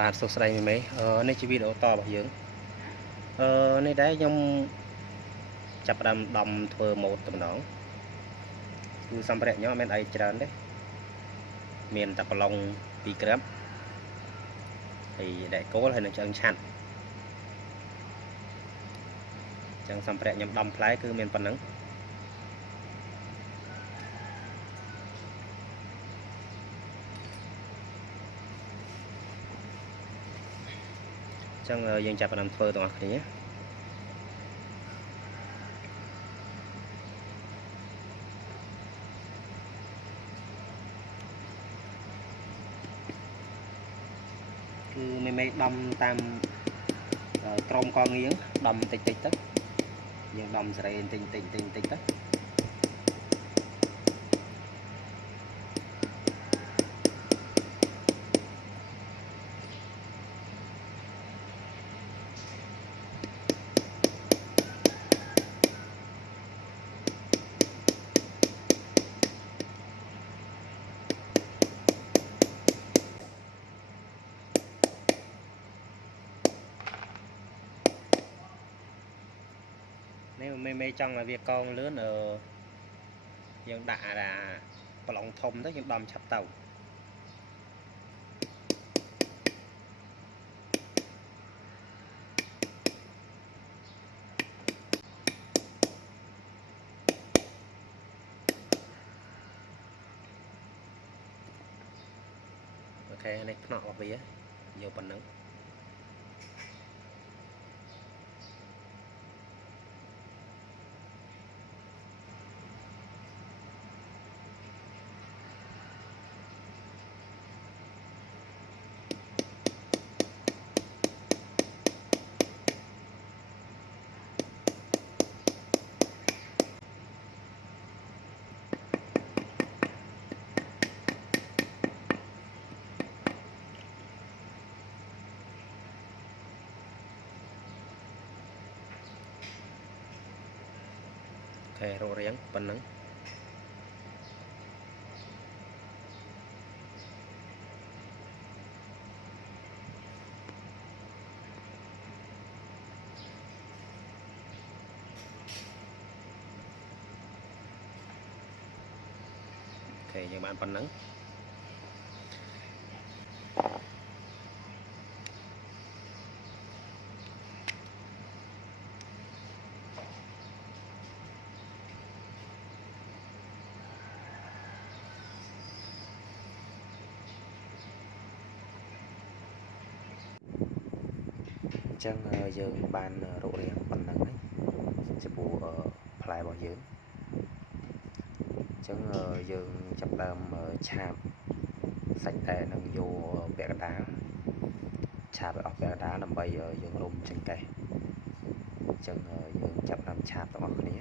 បាទសួស្តីមេនេះជាវីដេអូតរបស់យើងនេះដែរខ្ញុំចាប់ផ្ដើមដំធ្វើម៉ូដតែម្ដងគឺសម្ភារៈខ្ញុំអត់មានអីច្រើនទេមានតែប្រឡុង2ក្រាបហើយដែកគោលហើយនឹងឆ្អឹងឆាត់អញ្ចឹងសម្ភារៈខ្ញុំដំផ្លែគឺមានប៉ុណ្ណឹងអញ្ចឹងយើងចាប់ផ្ដើមធ្វើទាំងអស់គ្នាគឺមេដំតាមក្រុមកងៀងដំតិចតិចទៅយើងដំសេរីតិចតិចតិចតិចទៅនេះមេចង់ឲ្យវាកងលឿនយើងដាក់ប្រឡងធំទៅយើងដំឆាប់ទៅអូខេនេះផ្នែករបស់វាយកប៉ុណ្ណឹងអូខេរករៀងប៉ុណ្ណឹងអូខេយើងបានប៉ុណ្ណឹងអញ្ចឹងយើងបានរករៀងប៉ុណ្ណឹងហើយចំពោះផ្លែរបស់យើងអញ្ចឹងយើងចាប់ដើមឆាបសាច់តែនឹងយកពាក់កណ្ដាលឆាបឲ្យអស់ពាក់កណ្ដាលដើម្បីយើងរុំចង្កេះអញ្ចឹងយើងចាប់ដើមឆាបទាំងអស់គ្នា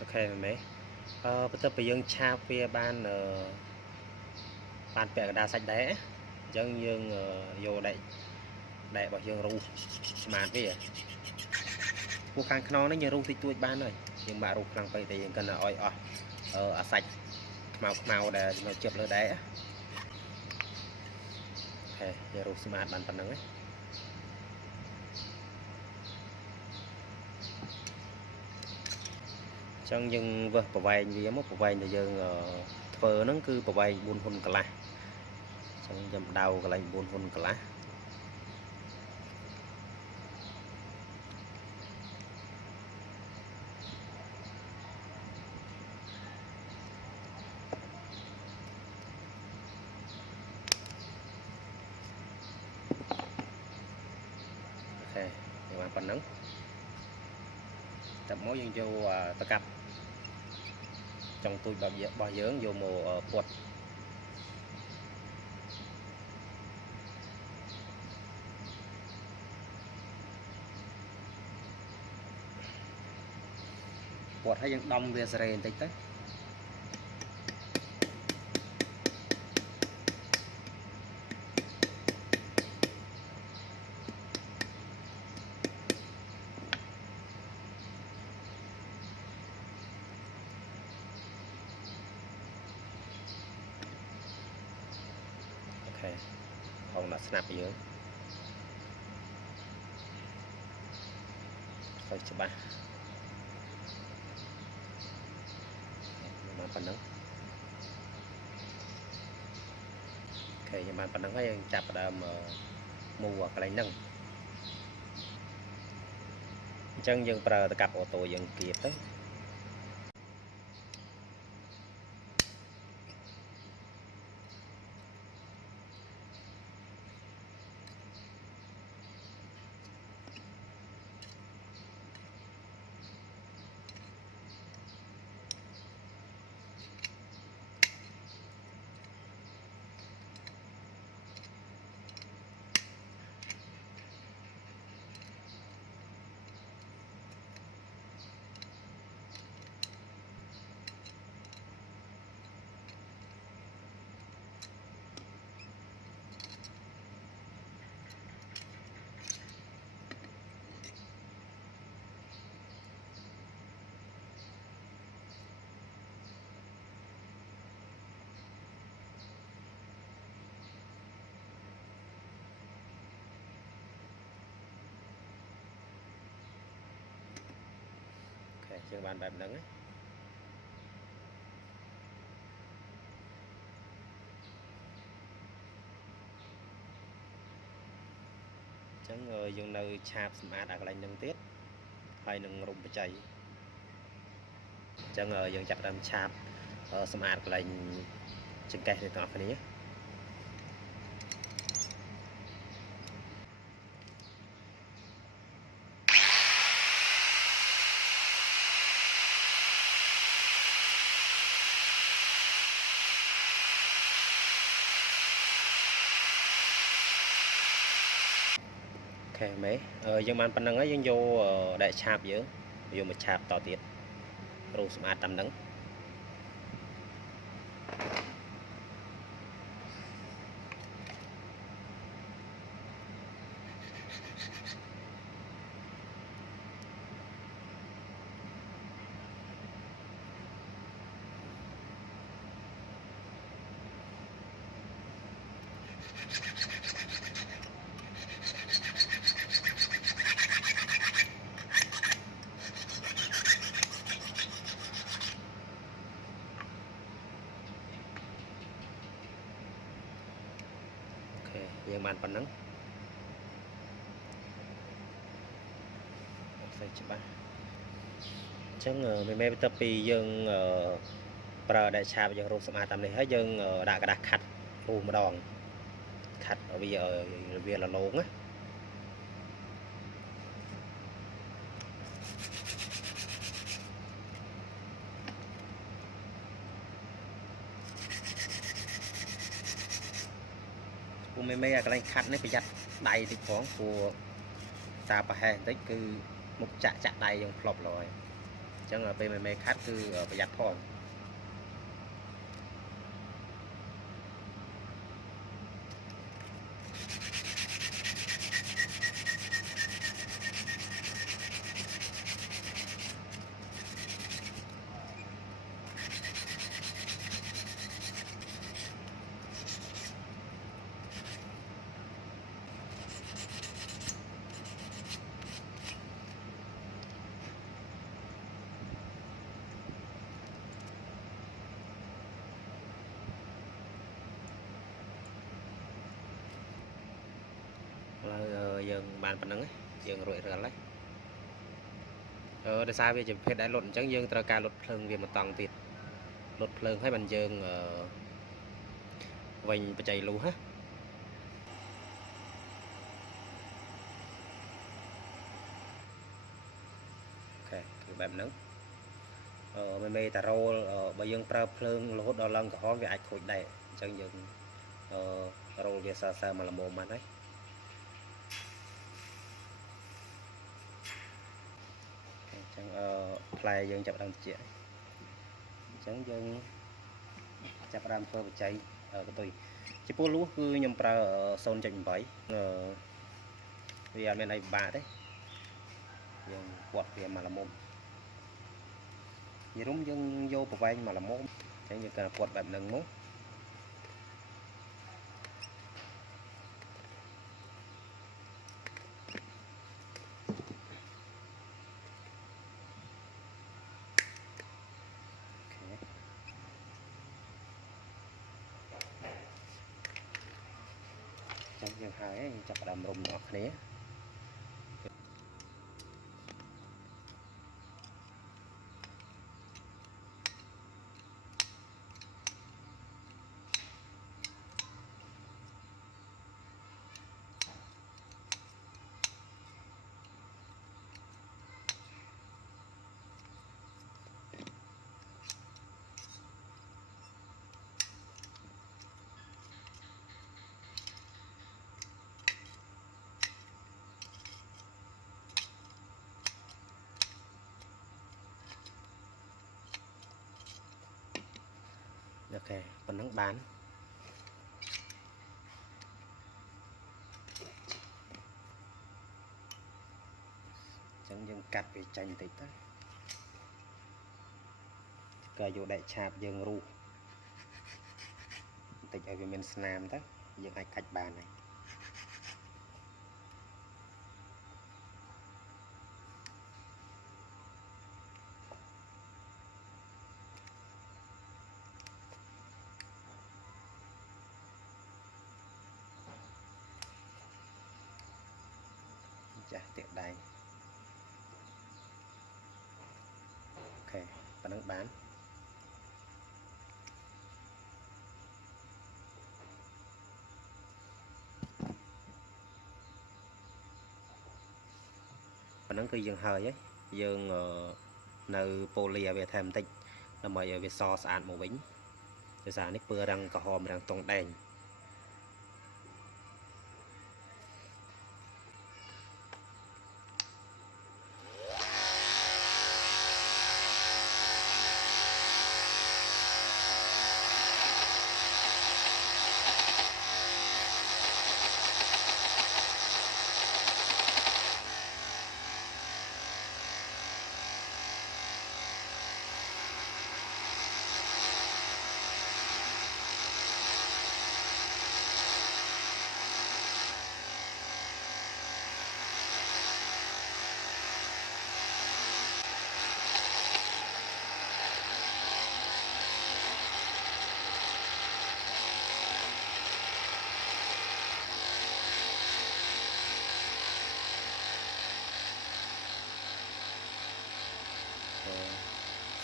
អូខេមែនបន្ទាប់ពីយើងឆាបវាបានពាក់កណ្ដាលសាច់ដែរអញ្ចឹងយើងយកដែករបស់យើងរុះស្មាតវាពួកខាងខ្នងនេះយើងរុះតិចតួចបានហើយយើងបាក់រុះខ្លាំងពេកតែយើងគិតឲ្យអស់អាសាច់ខ្មៅដែលនៅជាប់លើដែរអូខេយើងរុះស្មាតបានប៉ុណ្្នឹងឯងចឹងយើងវឹសប្រវែងវាមកប្រវែងដែលយើងធ្វើហ្នឹងគឺប្រវែង4ហ៊ុនកន្លះចឹងខ្ញុំដៅកន្លែង4ហ៊ុនកន្លះអូខេយើងបានប៉ុណ្្នឹងតែមកយើងយកប្រកាប់ចុងទូចរបស់យើងយកមកពុតពត់ហើយយើងដំវាសេរីបន្តិចទៅ ខេផងដាក់ស្នាប់យើងទៅច្បាស់បានប៉ុណ្ណឹងអូខេយើងបានប៉ុណ្ណឹងហើយយើងចាប់ផ្ដើមមូកន្លែងហ្នឹងអញ្ចឹងយើងប្រើតកាប់អូតូយើងគៀបទៅយើងបានបែបហ្នឹងចឹងយើងនៅឆាបសម្អាតអាកន្លែងហ្នឹងទៀតហើយនឹងរុំបច្ច័យចឹងយើងចាប់ដើមឆាបសម្អាតកន្លែងចង្កេះនេះទាំងអស់គ្នាខេមេយើងបានប៉ុណ្្នឹងហើយយើងយកដែលឆាបយើងយកមកឆាបតទៀតរូបសម្អាតតាមហ្នឹងយើងបានប៉ុណ្ណឹងស្អីច្បាស់អញ្ចឹងមេបន្ទាប់ពីយើងប្រើដែលឆាបយើងរូបសម្អាតតាមនេះហើយយើងដាក់กระดาษខាត់រូបម្ដងខាត់វាលលងណាមេអាកន្លែងខាត់នេះប្រយ័ត្នដៃតិចផងព្រោះតាប្រហែសបន្តិចគឺមុខចាក់ដៃយើងផ្លប់ឡើយអញ្ចឹងពេលមេខាត់គឺប្រយ័ត្នផងយើងបានប៉ុណ្ណឹងយើងរួចរាល់ហើយដោយសារវាជាប្រភេទដែលលុតអញ្ចឹងយើងត្រូវការលុតភ្លើងវាមួយតង់ទៀតលុតភ្លើងឲ្យបានយើងវិញបច្ច័យលូហ៎អូខេគឺបែបហ្នឹងមេតារ៉ូលបើយើងប្រើភ្លើងរហូតដល់ឡើងក្រហមវាអាចខូចដែរអញ្ចឹងយើងរ៉ូលវាសើមកល្មមបានហើយផ្លែយើងចាប់ដើមត្រជាក់អញ្ចឹងយើងចាប់ដើមធ្វើបច្ច័យកន្ទុយចំពោះលួសគឺខ្ញុំប្រើ 0.8 វាអត់មានអីពិបាកទេយើងវាត់វាមកល្មមនិយាយរួមយើងយកប្រវែងមកល្មមអញ្ចឹងយើងកាន់តែវាត់បែបហ្នឹងមក ยังหายจับดำรมออกนี้ok phần nắng bán chẳng dừng cắt về chanh tịch đó cài vô đại chạp dừng ru tịch ở bên Nam đó dừng hai cạch bàn này chả tiện đây ok phần nắng bán phần nắng cứ dừng hơi ấy dừng nơi poly về thêm tịch là mọi về so sánh một bính từ sáng nít bưa đang có hòm đang tông đèn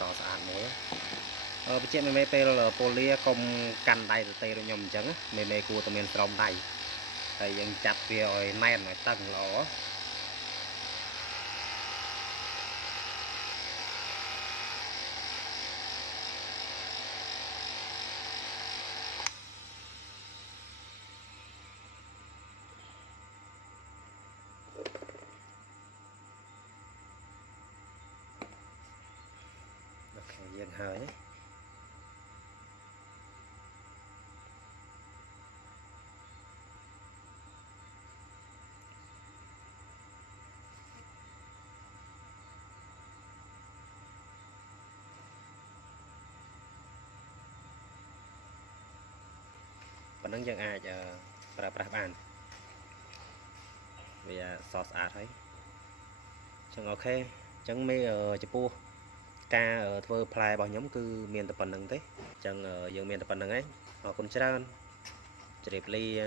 so sánh mới chị mày pe là poly công canh đây từ tây rồi nhầm trắng mày cua tụi mình trồng đây thầy dân chặt về rồi men rồi tầng lỗ dân hơi vẫn đang dân ai cho bàn vì sauce art thấy chẳng ok chẳng mấy chụp pu ca ở thơ play bảo nhóm cứ miền tập phần nâng thế chẳng dân miền tập phần nâng ấy họ cũng chơi chơi ly